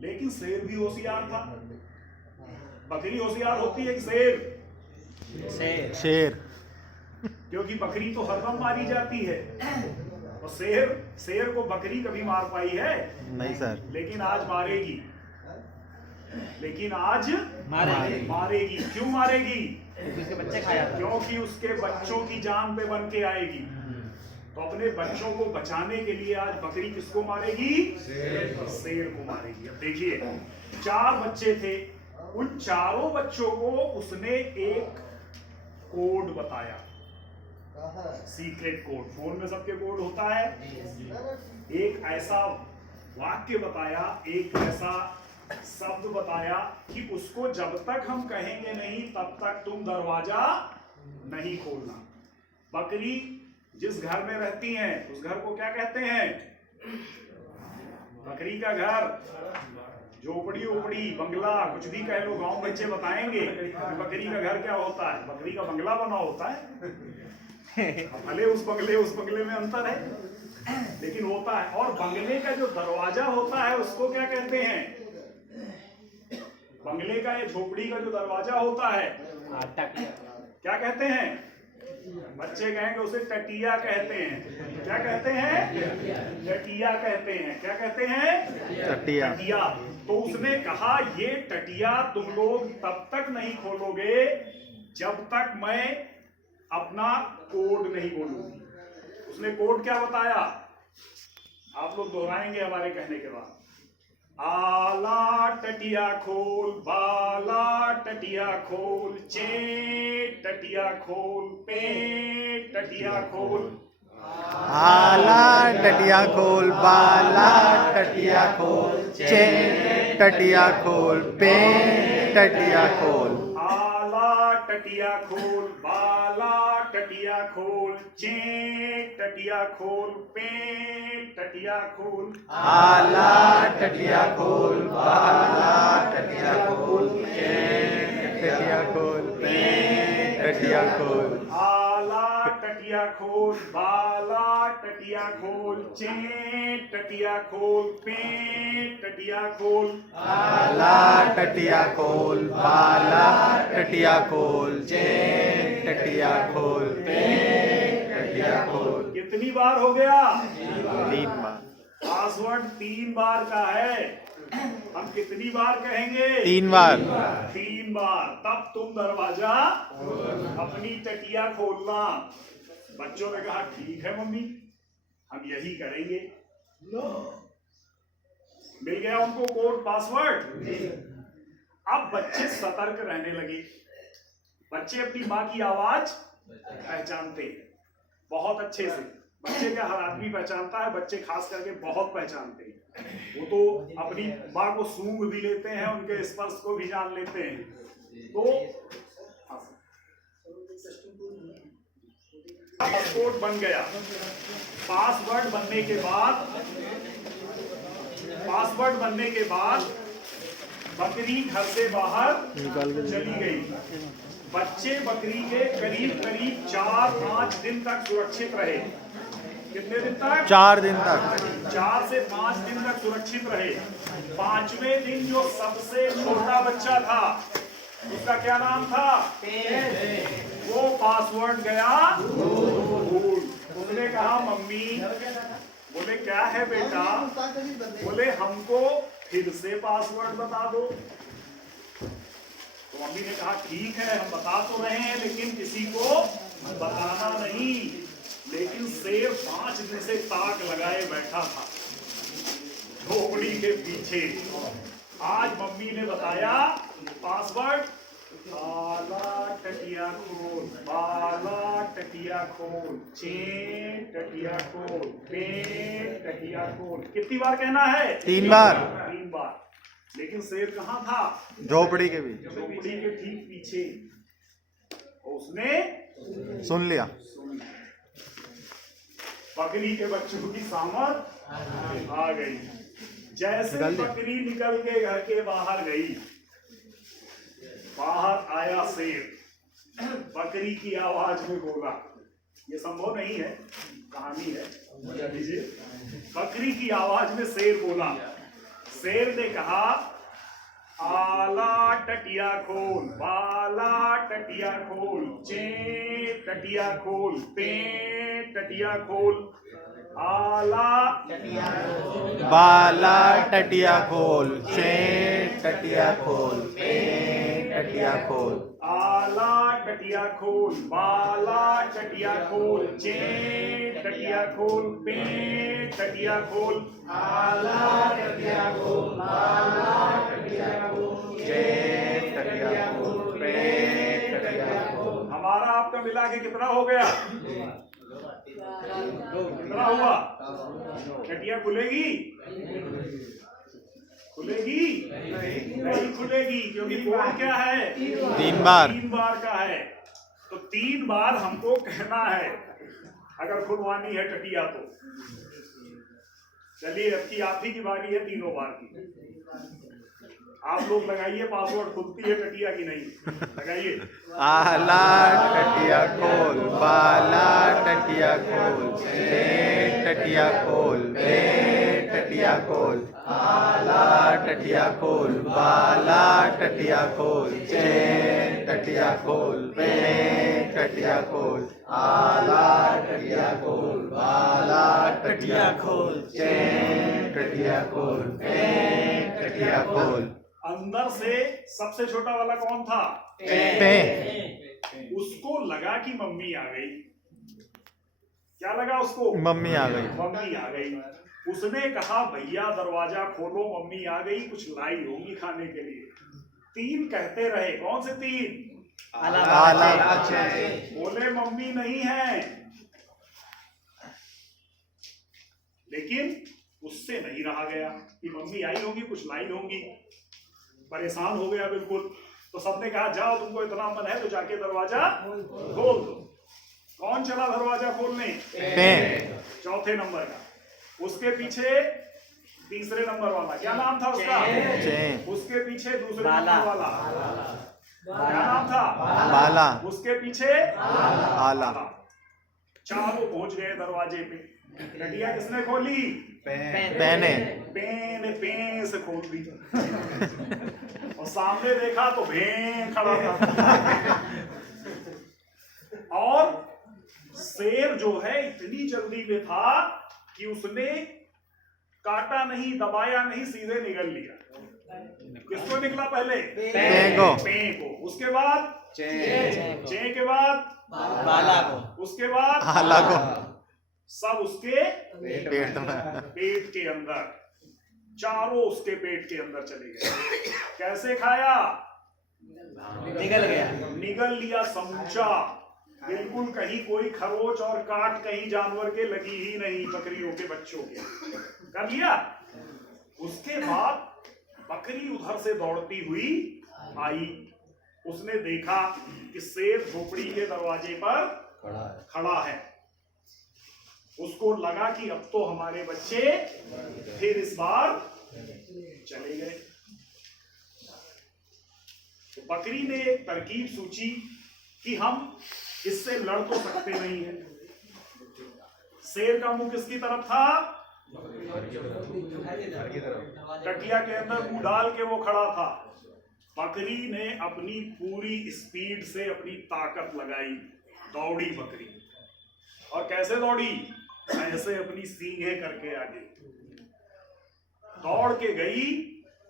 लेकिन शेर भी होशियार था। बकरी होशियार होती है कि शेर? शेर। क्योंकि बकरी तो हरदम मारी जाती है, और शेर को बकरी कभी मार पाई है? नहीं सर। लेकिन आज मारेगी, मारेगी। क्यों मारेगी? उसके बच्चे खाया था। क्योंकि उसके बच्चों की जान पे बन के आएगी। तो अपने बच्चों को बचाने के लिए आज बकरी किसको मारेगी? शेर को मारेगी। अब देखिए, 4 बच्चे थे, उन चारों बच्चों को उसने एक कोड बताया, सीक्रेट कोड। फोन में सबके कोड होता है। एक ऐसा वाक्य बताया, एक ऐसा शब्द बताया कि उसको जब तक हम कहेंगे नहीं तब तक तुम दरवाजा नहीं खोलना। बकरी जिस घर में रहती हैं उस घर को क्या कहते हैं? बकरी का घर, झोपड़ी उपड़ी, बंगला, कुछ भी कह लो, गांव बच्चे बताएंगे बकरी का घर क्या होता है। बकरी का बंगला बना होता है, भले उस बंगले में अंतर है, लेकिन होता है। और बंगले का जो दरवाजा होता है उसको क्या कहते हैं? बंगले का या झोपड़ी का जो दरवाजा होता है क्या कहते हैं? बच्चे कहेंगे उसे टटिया कहते हैं। क्या कहते हैं? टटिया कहते हैं। क्या कहते हैं? टटिया। तो उसने कहा ये टटिया तुम लोग तब तक नहीं खोलोगे जब तक मैं अपना कोड नहीं बोलूंगी। उसने कोड क्या बताया? आप लोग दोहराएंगे हमारे कहने के बाद। आला टटिया खोल, बाला टटिया खोल, चे टटिया खोल, पे टटिया खोल। आला टटिया खोल, बाला टटिया खोल, चे टटिया खोल, पे टटिया खोल। आला टटिया खोल, बाला टटिया खोल, चे टटिया खोल, पे टटिया खोल। आला टटिया खोल, बाला टटिया खोल, चे टटिया खोल, पे टटिया खोल। आला टटिया खोल, बाला टटिया खोल, चे टटिया खोल, पे टटिया खोल। आला टटिया खोल, बाला टटिया खोल, चे टटिया खोल, पे टटिया खोल। कितनी बार हो गया? 3 बार। पासवर्ड 3 बार का है। हम कितनी बार कहेंगे? 3 बार। 3 बार। तब तुम दरवाजा अपनी टटिया खोलना। बच्चों ने कहा ठीक है मम्मी, हम यही करेंगे। मिल गया उनको कोड, पासवर्ड। अब बच्चे सतर्क रहने लगे। बच्चे अपनी माँ की आवाज पहचानते हैं बहुत अच्छे से। बच्चे क्या हर आदमी पहचानता है, बच्चे खास करके बहुत पहचानते हैं। वो तो अपनी माँ को सूंघ भी लेते हैं, उनके स्पर्श को भी जान लेते हैं। तो पासवर्ड बन गया। पासवर्ड बनने के बाद बकरी घर से बाहर चली गई। बच्चे बकरी के करीब 4-5 दिन तक सुरक्षित रहे। कितने दिन तक? 4 दिन तक। 4 से 5 दिन तक सुरक्षित रहे। 5वें दिन जो सबसे छोटा बच्चा था उसका क्या नाम था? वो पासवर्ड गया भूल। उसने कहा मम्मी, बोले क्या है बेटा? बोले हमको फिर से पासवर्ड बता दो। तो मम्मी ने कहा ठीक है हम बता तो रहे हैं लेकिन किसी को बताना नहीं। लेकिन शेर 5 दिन से ताक लगाए बैठा था झोपड़ी के पीछे। आज मम्मी ने बताया पासवर्ड, आला टटिया खोल, बाला टटिया खोल, चे टटिया खोल, पे टटिया खोल। कितनी बार कहना है? 3 बार। 3 बार। लेकिन शेर कहाँ था? झोपड़ी के बीच। झोपड़ी के ठीक पीछे। उसने सुन लिया। बकरी के बच्चों की सामत आ गई। जैसे बकरी निकल के घर के बाहर गई, बाहर आया शेर। बकरी की आवाज में बोला, ये संभव नहीं है, कहानी है, बकरी की आवाज में शेर बोला, शेर ने कहा आला टटिया खोल, बाला टटिया खोल, चे टटिया खोल, पे टटिया खोल, आला बाला टटिया खोल, चे टटिया खोल, पे टटिया खोल, आला टटिया खोल, बाला टटिया खोल, चे टटिया खोल, पे टटिया खोल, आला टटिया खोल, बाला टटिया खोल, चे टटिया खोल, पे टटिया खोल। हमारा आपका मिला के कितना हो गया? कितना हुआ? टटिया खुलेगी? खुलेगी? नहीं खुलेगी, क्योंकि कोड क्या है? 3 बार। 3 बार का है। तो 3 बार हमको कहना है अगर खुलवानी है टटिया तो। चलिए अब की आप ही की बारी है 3 बार की। आप लोग लगाइए पासवर्ड, खुलती है टटिया की नहीं? लगाइए। आला टटिया खोल, बाला टटिया खोल, चे टटिया खोल, पे टटिया खोल, आला टटिया खोल, बाला टटिया खोल, चे टटिया खोल, पे टटिया खोल, आला टटिया खोल, बाला टटिया खोल, चे टटिया खोल, पे टटिया खोल। अंदर से सबसे छोटा वाला कौन था? पे। उसको लगा कि मम्मी आ गई। क्या लगा उसको? मम्मी आ गई। मम्मी आ गई। उसने कहा भैया दरवाजा खोलो, मम्मी आ गई, कुछ लाई होंगी खाने के लिए। 3 कहते रहे। कौन से 3? आला बोले मम्मी नहीं है, लेकिन उससे नहीं रहा गया कि मम्मी आई होंगी, कुछ लाई होंगी। परेशान हो गया बिल्कुल। तो सबने कहा जाओ, तुमको इतना मन है तो जाके दरवाजा खोल दो। कौन चला दरवाजा खोलने? चौथे नंबर का। उसके पीछे तीसरे नंबर वाला, क्या नाम था उसका? उसके पीछे दूसरे नंबर वाला, क्या नाम था? बाला। उसके पीछे आला। चारों पहुंच गए दरवाजे पे। टटिया किसने खोली? पेने। पेन से खोल दी। और सामने देखा तो भें खड़ा था। और शेर जो है इतनी जल्दी में था कि उसने काटा नहीं, दबाया नहीं, सीधे निगल लिया। किसको निकला पहले? पे को। उसके बाद चे के बाद बाला को। उसके बाद आला को। सब उसके पेट में। पेट के अंदर। चारों उसके पेट के अंदर चले गए। कैसे खाया? निगल लिया समूचा। बिल्कुल कहीं कोई खरोच और काट कहीं जानवर के लगी ही नहीं, बकरियों के बच्चों के। कर लिया। उसके बाद बकरी उधर से दौड़ती हुई आई। उसने देखा कि शेर झोपड़ी के दरवाजे पर खड़ा है। उसको लगा कि अब तो हमारे बच्चे फिर इस बार चले गए। तो बकरी ने एक तरकीब सोची कि हम इससे लड़ तो सकते नहीं हैं। शेर का मुंह किसकी तरफ था? टटिया के अंदर मुंह डाल के वो खड़ा था। बकरी ने अपनी पूरी स्पीड से अपनी ताकत लगाई, दौड़ी बकरी। और कैसे दौड़ी? ऐसे अपनी सींगें करके आगे दौड़ के गई।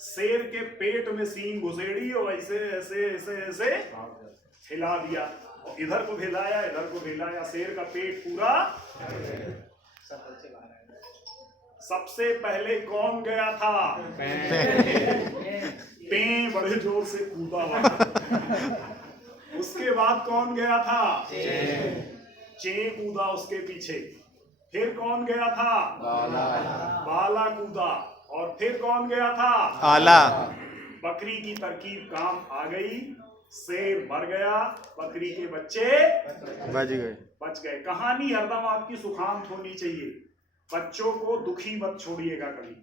शेर के पेट में सींग घुसेड़ी और ऐसे ऐसे ऐसे ऐसे हिला दिया। और इधर को हिलाया, इधर को हिलाया। शेर का पेट पूरा। सबसे पहले कौन गया था? पे बड़े जोर से कूदा वहां। उसके बाद कौन गया था? चे कूदा उसके पीछे। फिर कौन गया था? बाला कूदा। और फिर कौन गया था? आला। बकरी की तरकीब काम आ गई। शेर मर गया, बकरी के बच्चे बच गए। कहानी हरदम आपकी सुखांत होनी चाहिए। बच्चों को दुखी मत छोड़िएगा कभी।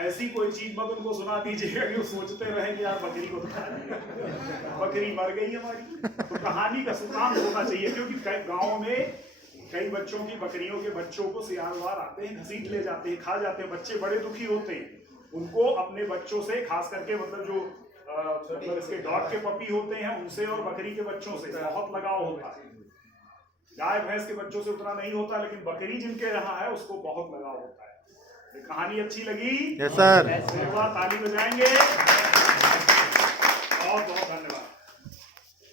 ऐसी कोई चीज मत उनको सुना दीजिएगा कि वो सोचते रहे कि यार बकरी को खा लिया, बकरी मर गई हमारी। तो कहानी का सुखांत होना चाहिए, क्योंकि गाँव में कई बच्चों की, बकरियों के बच्चों को सियार वार आते हैं, घसीट ले जाते हैं, खा जाते हैं, बच्चे बड़े दुखी होते हैं। उनको अपने बच्चों से, खास करके मतलब जो मतलब इसके डॉग के पपी होते हैं उनसे और बकरी के बच्चों से बहुत लगाव होता है। गाय भैंस के बच्चों से उतना नहीं होता, लेकिन बकरी जिनके यहाँ है उसको बहुत लगाव होता है। ये कहानी अच्छी लगी? Yes sir. एक बार ताली बजाएंगे। बहुत बहुत धन्यवाद।